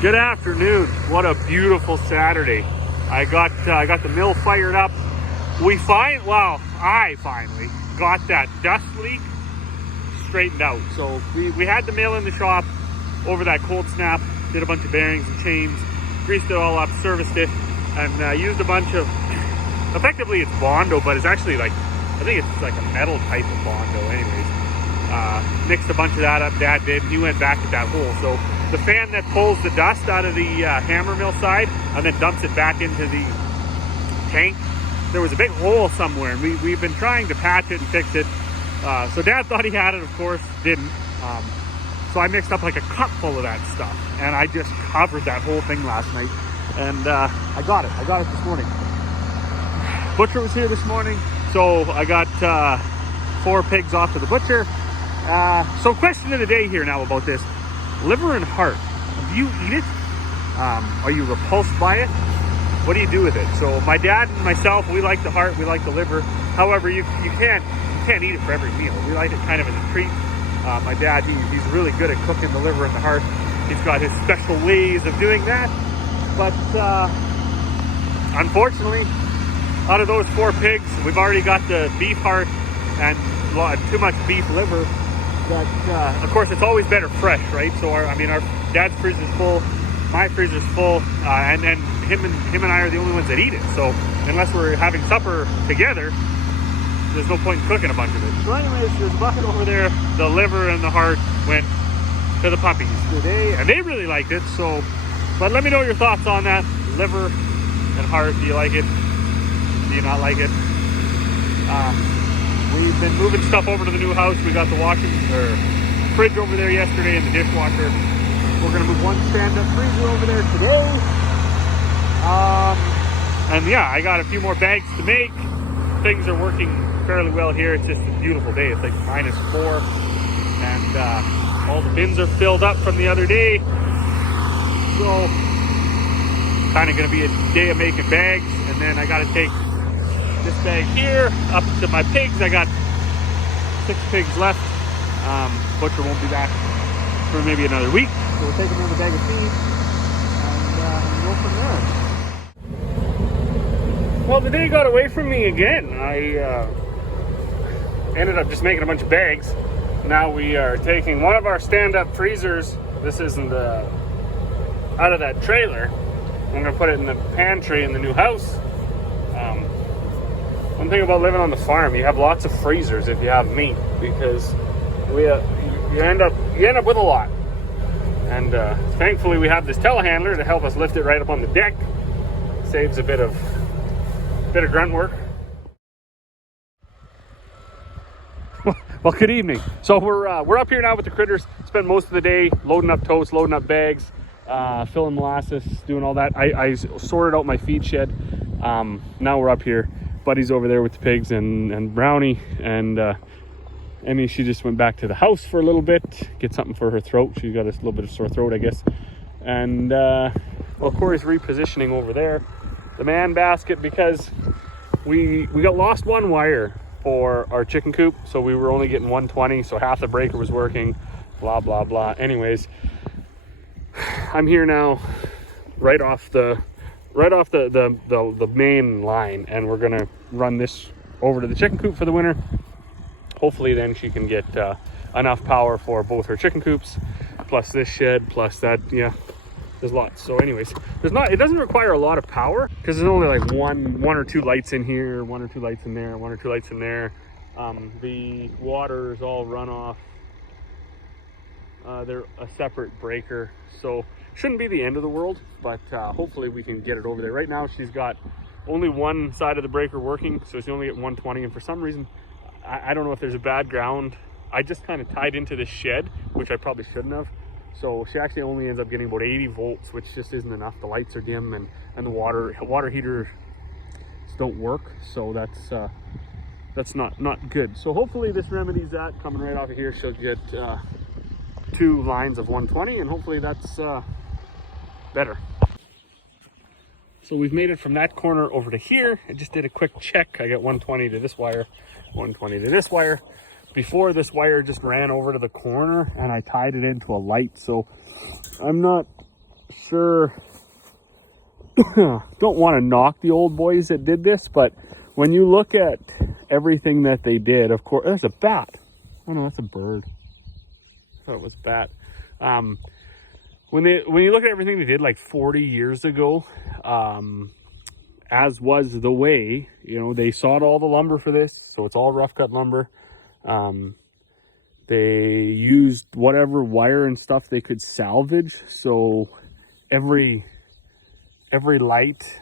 Good afternoon. What a beautiful Saturday. I got the mill fired up. I finally got that dust leak straightened out. So we had the mill in the shop over that cold snap, did a bunch of bearings and chains, greased it all up, serviced it, and used a bunch of, effectively it's Bondo, but it's actually I think it's like a metal type of Bondo anyways. Mixed a bunch of that up, Dad did, and he went back at that hole. So the fan that pulls the dust out of the hammer mill side and then dumps it back into the tank, there was a big hole somewhere, and we've been trying to patch it and fix it. So Dad thought he had it, of course, didn't. So I mixed up like a cup full of that stuff, and I just covered that whole thing last night. And I got it this morning. Butcher was here this morning, so I got 4 pigs off to the butcher. So question of the day here now about this. Liver and heart, do you eat it? Are you repulsed by it? What do you do with it? So my dad and myself, we like the heart, we like the liver. However, you can't eat it for every meal. We like it kind of as a treat. My dad, he's really good at cooking the liver and the heart. He's got his special ways of doing that. But unfortunately, out of those 4 pigs, we've already got the beef heart and too much beef liver. That, of course, it's always better fresh, right? So our dad's freezer's full, my freezer's full, and then him and I are the only ones that eat it. So unless we're having supper together, there's no point in cooking a bunch of it. So anyways, there's a bucket over there. The liver and the heart went to the puppies today, and they really liked it. So, but let me know your thoughts on that. Liver and heart, do you like it? Do you not like it? We've been moving stuff over to the new house. We got the fridge over there yesterday and the dishwasher. We're gonna move one stand-up freezer over there today. And yeah, I got a few more bags to make. Things are working fairly well here. It's just a beautiful day. It's like -4, and all the bins are filled up from the other day. So kind of gonna be a day of making bags, and then I gotta take this bag here up to my pigs. I got 6 pigs left. Butcher won't be back for maybe another week, so we'll take another bag of feed and go from there. Well, the day got away from me again. I ended up just making a bunch of bags. Now we are taking one of our stand-up freezers. This isn't out of that trailer. I'm gonna put it in the pantry in the new house. One thing about living on the farm, you have lots of freezers if you have meat, because you end up with a lot. And thankfully we have this telehandler to help us lift it right up on the deck. Saves a bit of grunt work. Well, good evening. So we're up here now with the critters. Spent most of the day loading up totes, loading up bags, filling molasses, doing all that. I sorted out my feed shed. Now we're up here. Buddy's over there with the pigs and Brownie, and Emmy, she just went back to the house for a little bit, get something for her throat. She's got a little bit of sore throat, I guess. And well, Corey's repositioning over there the man basket, because we got lost one wire for our chicken coop, so we were only getting 120, so half the breaker was working, blah blah blah. Anyways, I'm here now right off the main line, and we're gonna run this over to the chicken coop for the winter. Hopefully then she can get enough power for both her chicken coops plus this shed plus that. Yeah, there's lots. So anyways, it doesn't require a lot of power, because there's only like one or two lights in here, 1 or 2 lights in there, 1 or 2 lights in there. The water is all run off. They're a separate breaker, so shouldn't be the end of the world, but hopefully we can get it over there. Right now she's got only one side of the breaker working, so she's only at 120, and for some reason, I don't know if there's a bad ground. I just kind of tied into this shed, which I probably shouldn't have. So she actually only ends up getting about 80 volts, which just isn't enough. The lights are dim, and the water heaters don't work, so that's not good. So hopefully this remedies that. Coming right off of here, she'll get 2 lines of 120, and hopefully that's better. So we've made it from that corner over to here. I just did a quick check. I got 120 to this wire, 120 to this wire. Before, this wire just ran over to the corner and I tied it into a light. So I'm not sure don't want to knock the old boys that did this, but when you look at everything that they did, of course, there's a bat. Oh no, that's a bird. I thought it was a bat. When you look at everything they did like 40 years ago, as was the way, you know, they sawed all the lumber for this, so it's all rough cut lumber. They used whatever wire and stuff they could salvage, so every light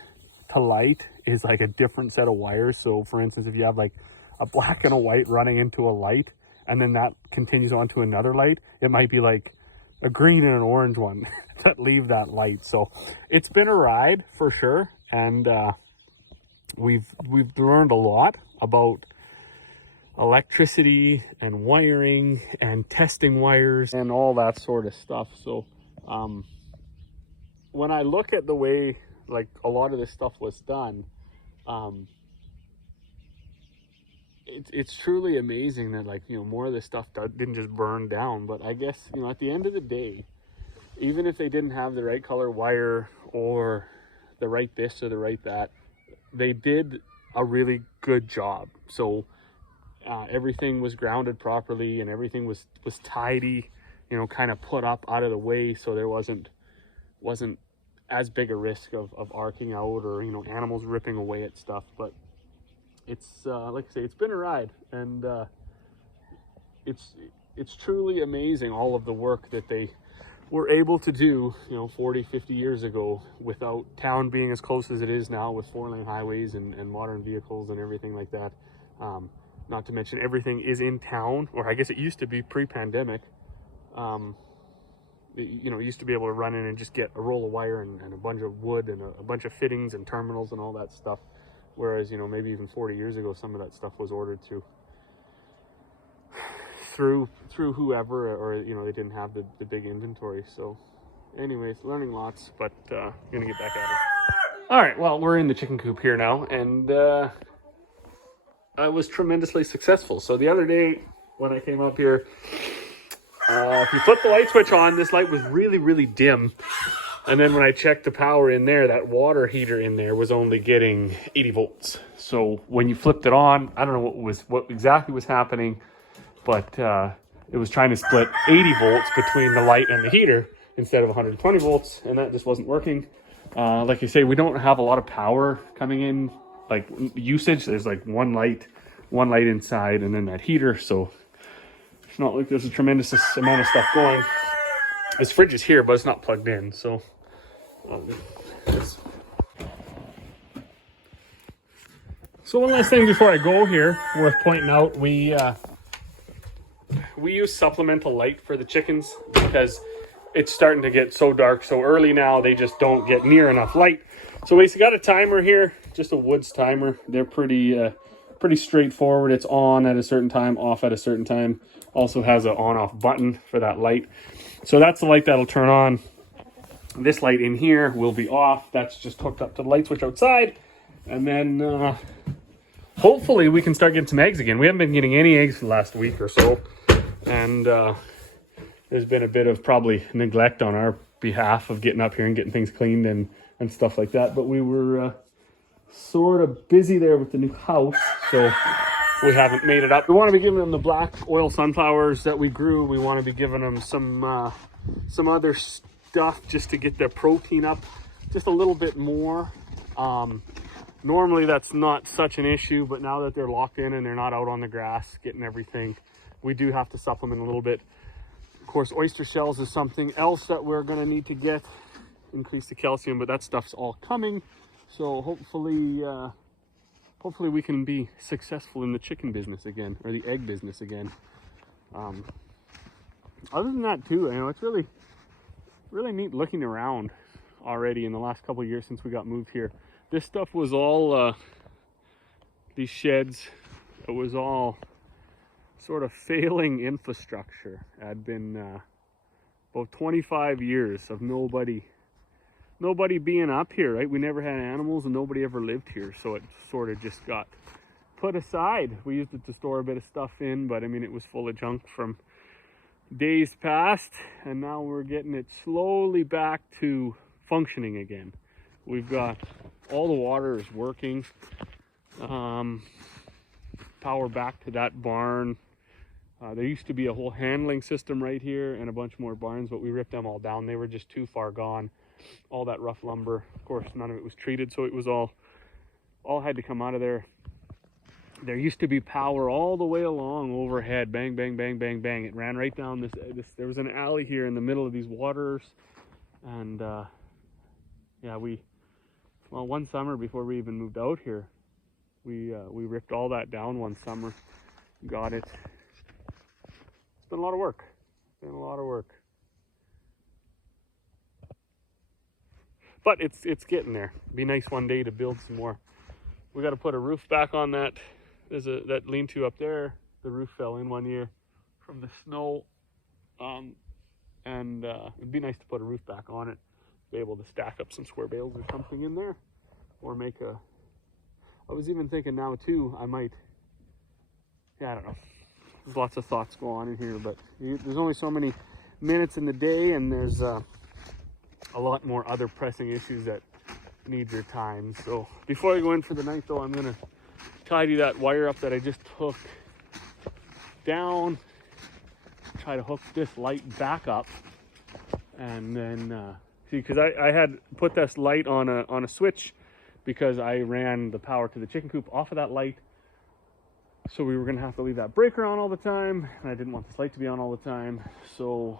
to light is like a different set of wires. So for instance, if you have like a black and a white running into a light, and then that continues on to another light, it might be like a green and an orange one that leave that light. So it's been a ride for sure, and we've learned a lot about electricity and wiring and testing wires and all that sort of stuff. So when I look at the way like a lot of this stuff was done, it's truly amazing that, like, you know, more of this stuff didn't just burn down. But I guess, you know, at the end of the day, even if they didn't have the right color wire or the right this or the right that, they did a really good job. So everything was grounded properly, and everything was tidy, you know, kind of put up out of the way, so there wasn't as big a risk of arcing out, or, you know, animals ripping away at stuff. But it's like I say, it's been a ride, and it's truly amazing all of the work that they were able to do, you know, 40-50 years ago, without town being as close as it is now, with 4-lane highways and modern vehicles and everything like that. Not to mention everything is in town, or I guess it used to be pre-pandemic. You know, you used to be able to run in and just get a roll of wire and a bunch of wood and a bunch of fittings and terminals and all that stuff. Whereas, you know, maybe even 40 years ago, some of that stuff was ordered through whoever, or, you know, they didn't have the big inventory. So anyways, learning lots, but gonna get back at it. All right, well, we're in the chicken coop here now, and I was tremendously successful. So the other day when I came up here, if you flip the light switch on, this light was really, really dim. And then when I checked the power in there, that water heater in there was only getting 80 volts. So when you flipped it on, I don't know what exactly was happening, but it was trying to split 80 volts between the light and the heater instead of 120 volts, and that just wasn't working. Like I say, we don't have a lot of power coming in, like usage. There's like one light inside, and then that heater. So it's not like there's a tremendous amount of stuff going. This fridge is here, but it's not plugged in. So one last thing before I go here, worth pointing out, we use supplemental light for the chickens because it's starting to get so dark so early now, they just don't get near enough light. So we got a timer here, just a Woods timer. They're pretty straightforward. It's on at a certain time, off at a certain time. Also has an on-off button for that light. So that's the light that'll turn on. This light in here will be off. That's just hooked up to the light switch outside. And then hopefully we can start getting some eggs again. We haven't been getting any eggs for the last week or so. And there's been a bit of probably neglect on our behalf of getting up here and getting things cleaned and stuff like that. But we were sort of busy there with the new house, so we haven't made it up. We want to be giving them the black oil sunflowers that we grew. We want to be giving them some other stuff just to get their protein up just a little bit more. Normally that's not such an issue, but now that they're locked in and they're not out on the grass getting everything, we do have to supplement a little bit. Of course, oyster shells is something else that we're going to need to get, increase the calcium, but that stuff's all coming. So hopefully we can be successful in the chicken business again, or the egg business again. Other than that too, you know, it's really neat looking around already in the last couple of years since we got moved here. This stuff was all, these sheds, it was all sort of failing infrastructure. Had been about 25 years of nobody being up here, right? We never had animals and nobody ever lived here, so it sort of just got put aside. We used it to store a bit of stuff in, but I mean, it was full of junk from days passed, and now we're getting it slowly back to functioning again. We've got all the water is working. Power back to that barn. There used to be a whole handling system right here and a bunch more barns, but we ripped them all down. They were just too far gone. All that rough lumber, of course, none of it was treated, so it was all had to come out of there. There used to be power all the way along overhead. Bang, bang, bang, bang, bang. It ran right down this. There was an alley here in the middle of these waters, and yeah, one summer before we even moved out here, we ripped all that down one summer, got it. It's been a lot of work. But it's getting there. It'd be nice one day to build some more. We got to put a roof back on that. There's that lean-to up there. The roof fell in one year from the snow, and it'd be nice to put a roof back on it. Be able to stack up some square bales or something in there, or make a. I was even thinking now too. I might. Yeah, I don't know. There's lots of thoughts go on in here, but there's only so many minutes in the day, and there's a lot more other pressing issues that need your time. So before I go in for the night, though, I'm gonna tidy that wire up that I just took down. Try to hook this light back up, and then see, because I had put this light on a switch because I ran the power to the chicken coop off of that light. So we were gonna have to leave that breaker on all the time, and I didn't want this light to be on all the time. So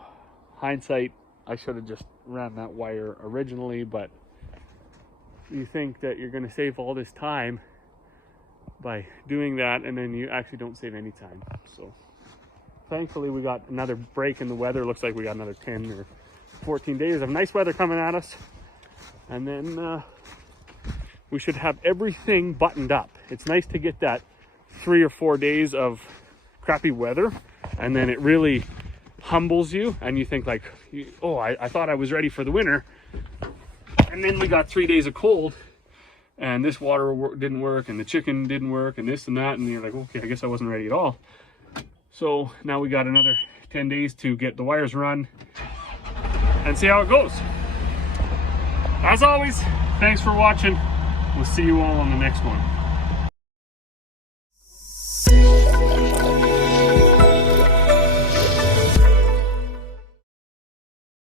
hindsight, I should have just ran that wire originally, but you think that you're gonna save all this time by doing that, and then you actually don't save any time. So thankfully we got another break in the weather. Looks like we got another 10 or 14 days of nice weather coming at us, and then we should have everything buttoned up. It's nice to get that 3 or 4 days of crappy weather, and then it really humbles you, and you think like, oh, I thought I was ready for the winter, and then we got 3 days of cold, and this water didn't work, and the chicken didn't work, and this and that, and you're like, okay, I guess I wasn't ready at all. So now we got another 10 days to get the wires run and see how it goes. As always, thanks for watching. We'll see you all on the next one.